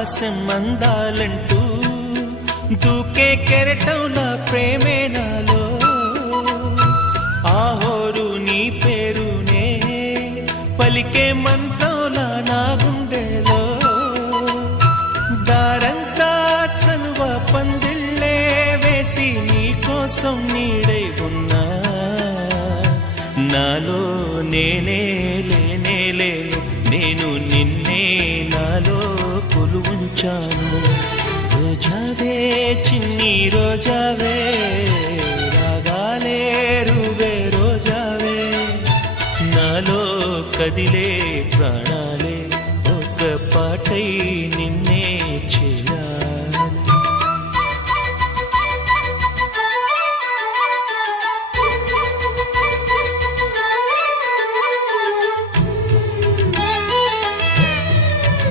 ఆకాశం అందాలంటూ దూకే కెరటంలా ప్రేమే నాలో ఆహోరు నీ పేరునే పలికే మంత్రంలా నా గుండెలో దారంతా చలువ పందిళ్ళే వేసి నీ కోసం నీడై ఉన్నా నాలో నేనే లేనే లేను నేను నిన్నే నాలో కొలువుంచాను రోజావే చిన్ని రోజావే రాగాలే రువే రోజావే నాలో కదిలే ప్రాణాలే ఒక పాటై నిన్నే చే